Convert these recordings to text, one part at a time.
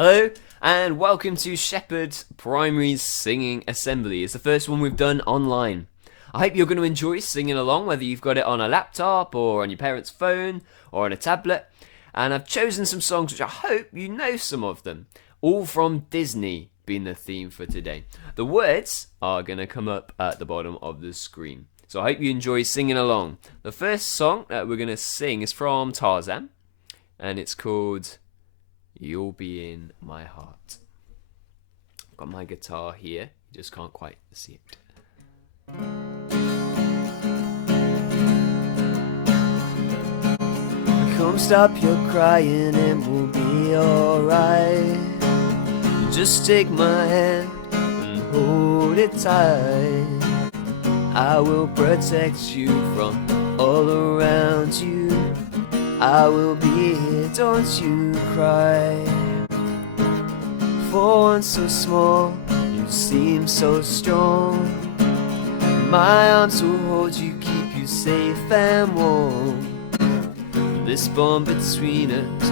Hello, and welcome to Shepherd Primary's Singing Assembly. It's the first one we've done online. I hope you're going to enjoy singing along, whether you've got it on a laptop or on your parents' phone or on a tablet. And I've chosen some songs which I hope you know some of them, all from Disney being the theme for today. The words are going to come up at the bottom of the screen. So I hope you enjoy singing along. The first song that we're going to sing is from Tarzan, and it's called You'll Be In My Heart. I've got my guitar here, you just can't quite see it. Come stop your crying and we'll be alright. Just take my hand and hold it tight. I will protect you from all around you. I will be here, don't you cry. For one so small, you seem so strong. My arms will hold you, keep you safe and warm. This bond between us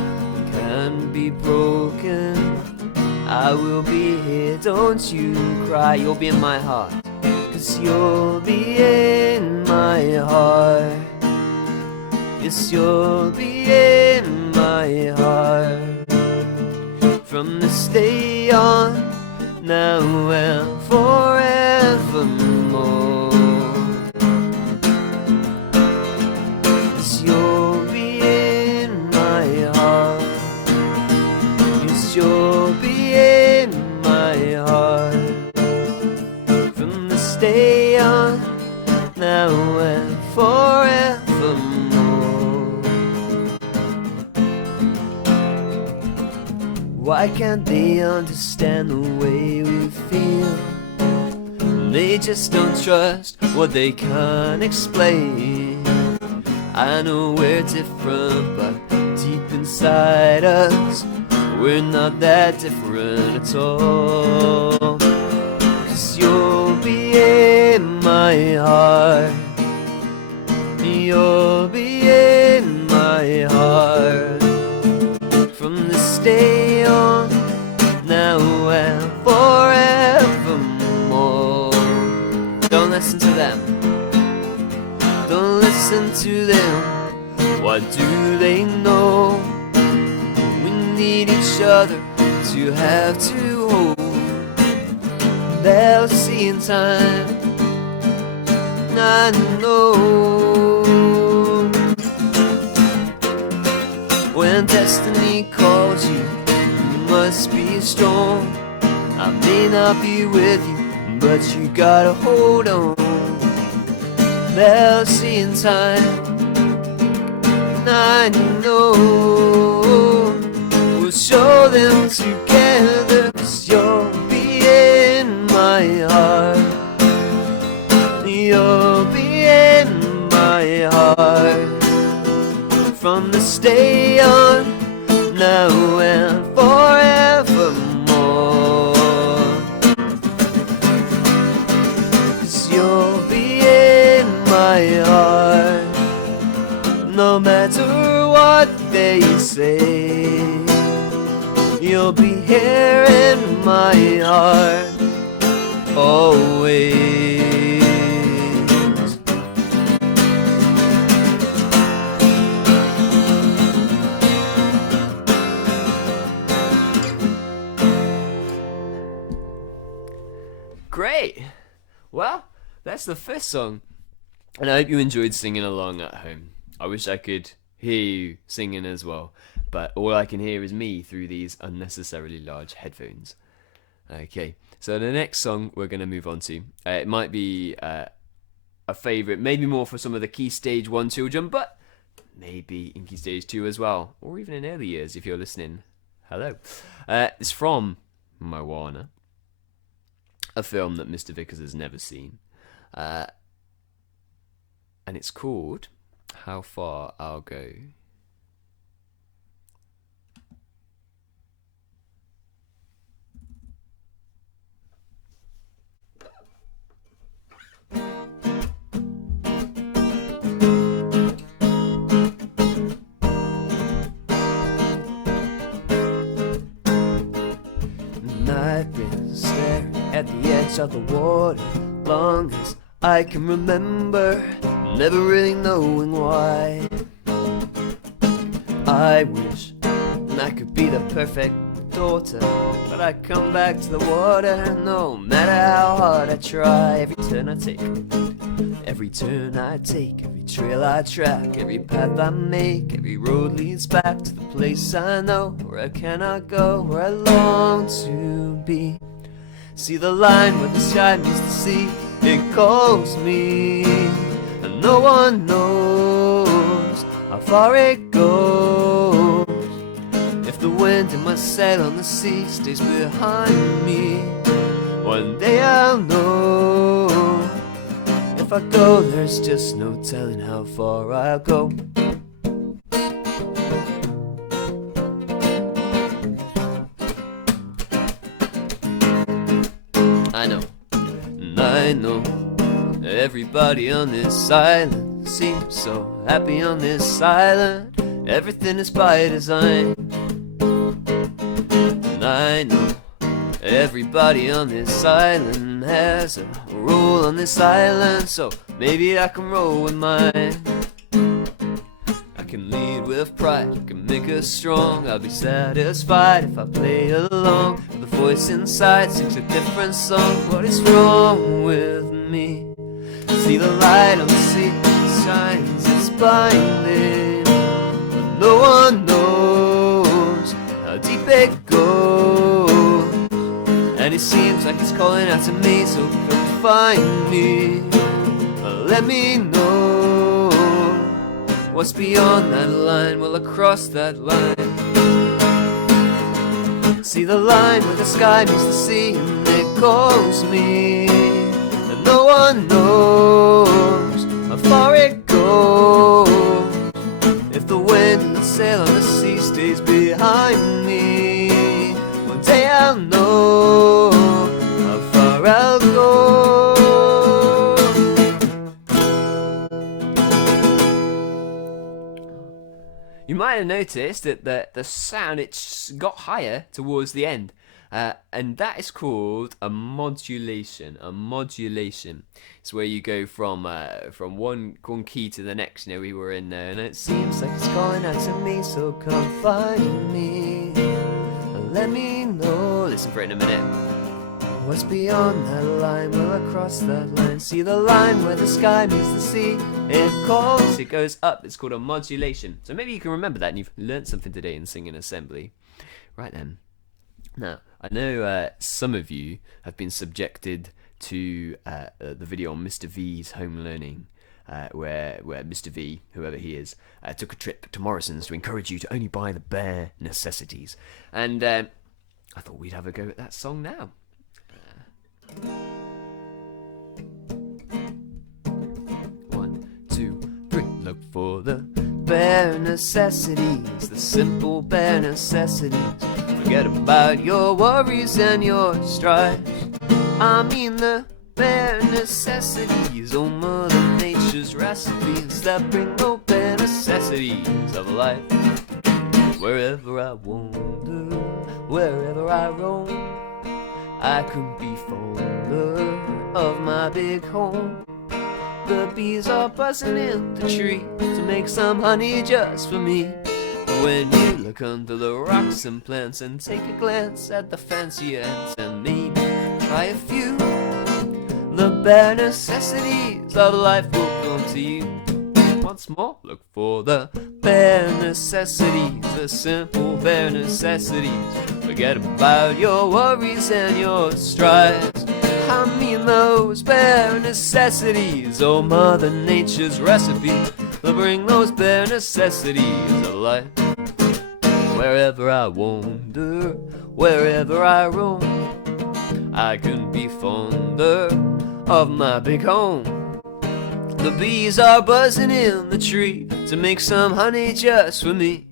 can be broken. I will be here, don't you cry. You'll be in my heart, 'cause you'll be in my heart. Yes, you'll be in my heart. From this day on, now and forevermore. Yes, you'll be in my heart. Yes, you'll be in my heart. From this day on, now and forevermore. Why can't they understand the way we feel? They just don't trust what they can't explain. I know we're different, but deep inside us, we're not that different at all. 'Cause you'll be in my heart. You'll be in my heart. From this day on, now and forevermore. Don't listen to them. Don't listen to them. What do they know? We need each other to have to hold. They'll see in time. I know. When destiny calls you, you must be strong. I may not be with you, but you gotta hold on. They'll see in time. I know. We'll show them together, 'cause you'll be in my heart. You'll be in my heart. From this day on, now and forevermore. 'Cause you'll be in my heart. No matter what they say, you'll be here in my heart, always. Great! Well, that's the first song, and I hope you enjoyed singing along at home. I wish I could hear you singing as well, but all I can hear is me through these unnecessarily large headphones. Okay, so the next song we're going to move on to, it might be a favourite, maybe more for some of the Key Stage 1 children, but maybe in Key Stage 2 as well, or even in early years if you're listening. Hello. It's from Moana, a film that Mr. Vickers has never seen, and it's called How Far I'll Go. I've been staring at the edge of the water long as I can remember, never really knowing why. I wish I could be the perfect daughter, but I come back to the water no matter how hard I try. Every turn I take, every turn I take, every trail I track, every path I make, every road leads back to the place I know, where I cannot go, where I long to be. See the line where the sky meets the sea, it calls me, and no one knows how far it goes. If the wind in my sail on the sea stays behind me, one day I'll know. If I go, there's just no telling how far I'll go. I know, and I know, everybody on this island seems so happy on this island. Everything is by design. And I know, everybody on this island has a role on this island, so maybe I can roll with mine. I can lead with pride, I can make us strong. I'll be satisfied if I play along. The voice inside sings a different song. What is wrong with me? See the light on the sea, it shines, it's blinding. But no one knows how deep it goes, and it seems like it's calling out to me, so come find me. Let me know what's beyond that line. Will I cross that line? See the line where the sky meets the sea, and it calls me, and no one knows how far it goes. If the wind and the sail on the sea stays behind me, one day I'll know how far I'll go. You might have noticed that the sound, it got higher towards the end, and that is called a modulation. A modulation is where you go from one key to the next. You know, we were in there, and it seems like it's calling out to me, so come find me, let me know. Listen for it in a minute. What's beyond that line? Will I cross that line? See the line where the sky meets the sea, it calls, it goes up. It's called a modulation. So maybe you can remember that, and you've learnt something today in Singing Assembly. Right then. Now, I know some of you have been subjected to the video on Mr. V's home learning, where Mr. V, whoever he is, took a trip to Morrison's to encourage you to only buy the bare necessities. And I thought we'd have a go at that song now. 1, 2, 3. Look for the bare necessities, the simple bare necessities. Forget about your worries and your strifes. I mean the bare necessities, oh Mother Nature's recipes that bring no bare necessities of life. Wherever I wander, wherever I roam, I could be fonder of my big home. The bees are buzzing in the tree to make some honey just for me. When you look under the rocks and plants and take a glance at the fancy ants, and maybe try a few, the bare necessities of life will come to you. Once more, look for the bare necessities, the simple bare necessities. Forget about your worries and your strides. I mean those bare necessities, oh Mother Nature's recipe will bring those bare necessities of life. Wherever I wander, wherever I roam, I can be fonder of my big home. The bees are buzzing in the tree to make some honey just for me.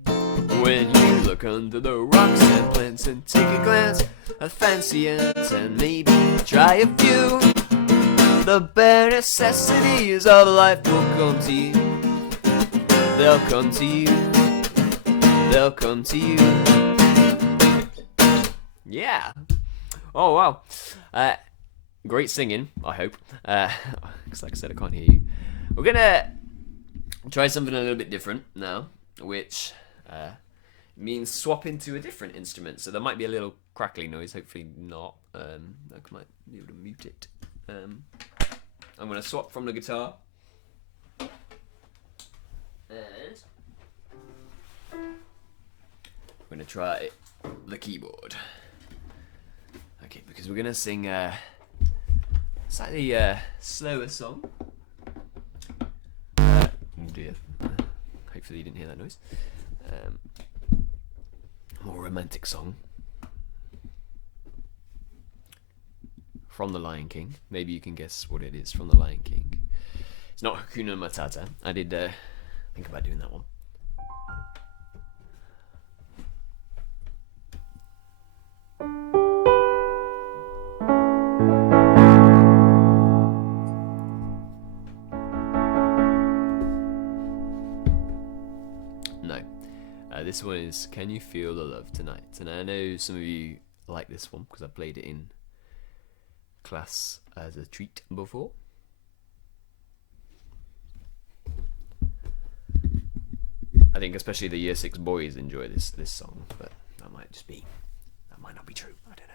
When you look under the rocks and plants and take a glance at fancy ants, and maybe try a few, the bare necessities of life will come to you. They'll come to you. They'll come to you. Yeah. Oh wow. Uh, Great singing, I hope. Because like I said, I can't hear you. We're gonna try something a little bit different now, which means swapping to a different instrument. So there might be a little crackly noise. Hopefully not. I might be able to mute it. I'm gonna swap from the guitar. And we're gonna try the keyboard. Okay, because we're gonna sing a slightly slower song. Oh dear. Hopefully you didn't hear that noise. More romantic song. From The Lion King. Maybe you can guess what it is from The Lion King. It's not Hakuna Matata. I did think about doing that one. No. This one is Can You Feel the Love Tonight? And I know some of you like this one because I played it in class as a treat before. I think especially the year 6 boys enjoy this song, but that might not be true. I don't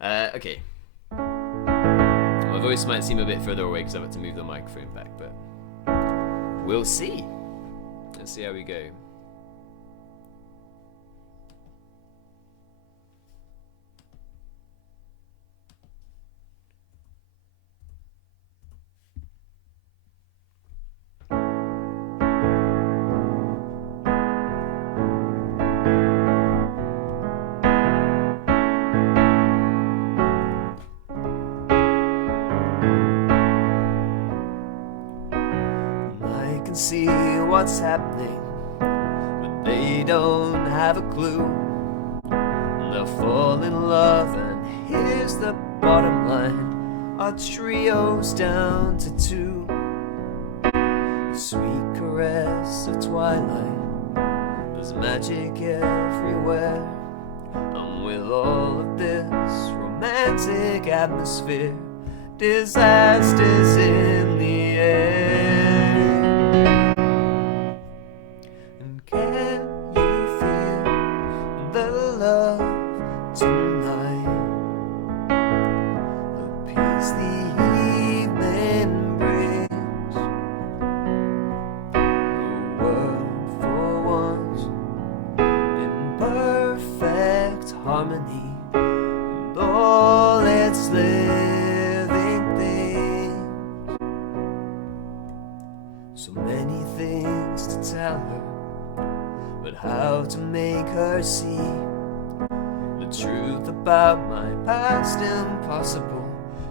know. Okay. My voice might seem a bit further away because I've had to move the microphone back, but we'll see. Let's see how we go. See what's happening, but they don't have a clue. They'll fall in love, and here's the bottom line: our trio's down to 2. The sweet caress of twilight, there's magic everywhere, and with all of this romantic atmosphere, disasters in the air. Harmony and all its living things. So many things to tell her, but how to make her see the truth about my past impossible.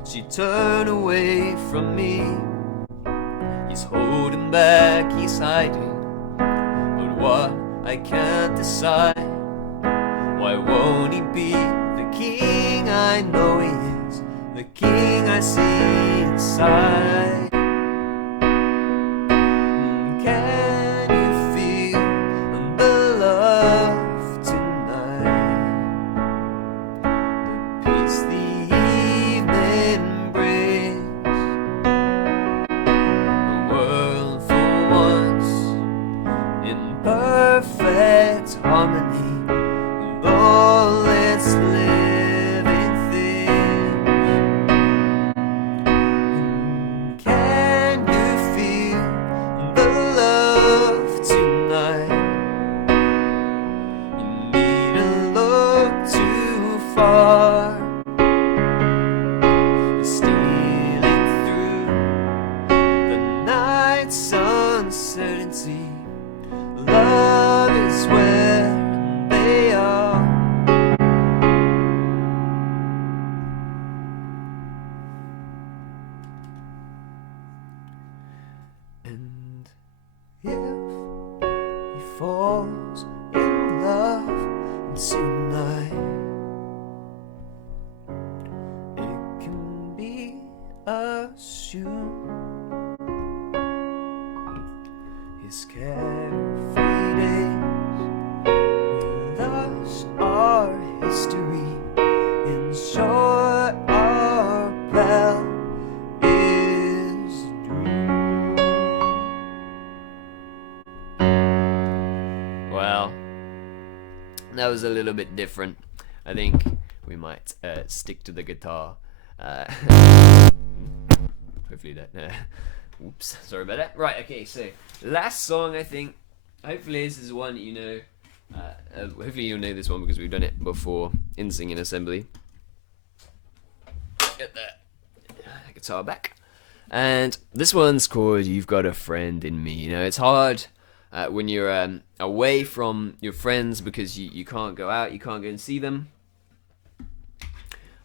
She turned away from me. He's holding back, he's hiding, but what I can't decide. Why won't he be the king I know he is, the king I see inside? Can you feel the love tonight? The peace the evening brings, the world for once in perfect harmony. All its living things. was a little bit different. I think we might stick to the guitar. Hopefully that. Oops, sorry about that. Right, okay, so last song, I think. Hopefully this is one you know. Hopefully you'll know this one because we've done it before in singing assembly. Get that guitar back. And this one's called "You've Got a Friend in Me." You know, it's hard when you're away from your friends because you can't go out, you can't go and see them.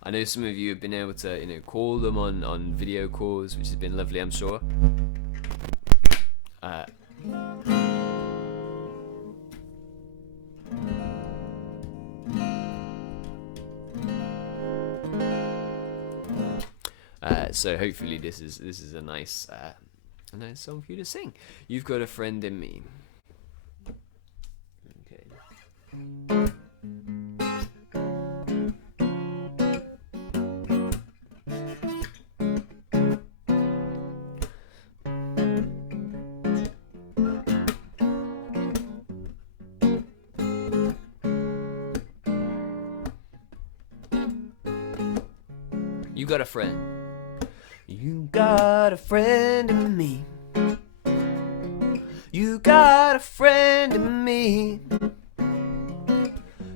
I know some of you have been able to, call them on video calls, which has been lovely, I'm sure. So hopefully this is a nice song for you to sing. You've got a friend in me. Okay. You got a friend. You got a friend in me. You got a friend in me.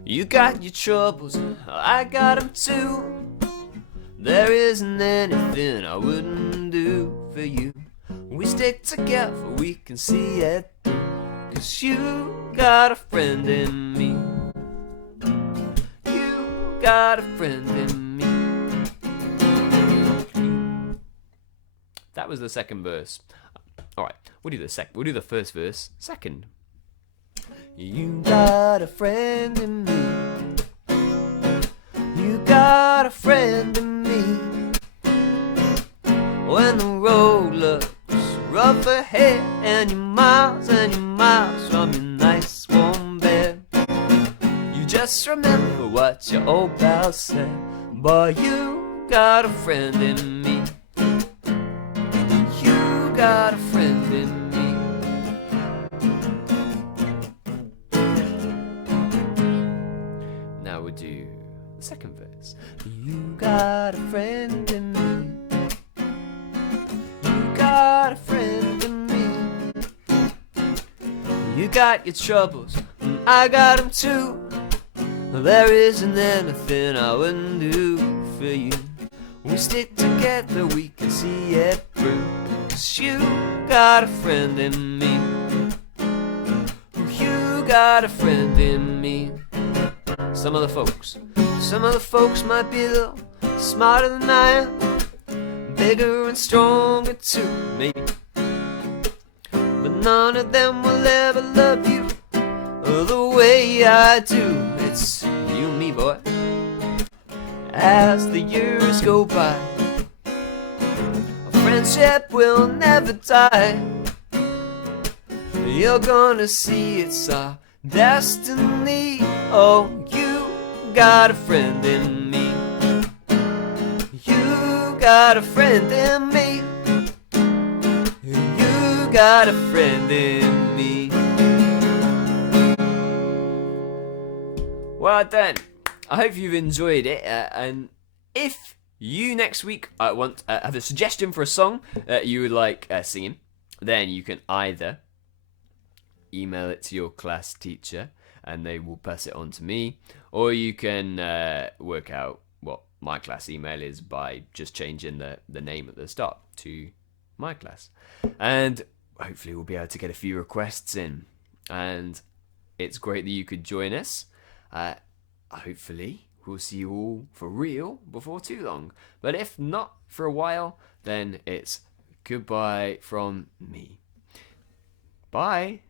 You got your troubles, I got them too. There isn't anything I wouldn't do for you. We stick together, we can see it through. 'Cause you got a friend in me. You got a friend in me. That was the second verse. Alright, we'll do the first verse second. You got a friend in me. You got a friend in me. When the road looks rough ahead and you're miles from your nice warm bed, you just remember what your old pal said. Boy, you got a friend in me. You got a friend in me. Now we'll do the second verse. You got a friend in me. You got a friend in me. You got your troubles, and I got them too. There isn't anything I wouldn't do for you. We stick together, we can see it through. 'Cause you got a friend in me. You got a friend in me. Some of the folks might be a little smarter than I am, bigger and stronger too, maybe. But none of them will ever love you the way I do. It's you and me, boy. As the years go by, our friendship will never die. You're gonna see it's our destiny. Oh, you got a friend in me. You got a friend in me. You got a friend in me. Well done. I hope you've enjoyed it, and if you next week have a suggestion for a song that you would like singing, then you can either email it to your class teacher and they will pass it on to me, or you can work out what my class email is by just changing the name at the start to my class, and hopefully we'll be able to get a few requests in, and it's great that you could join us. Hopefully we'll see you all for real before too long, but if not for a while, then it's goodbye from me. Bye.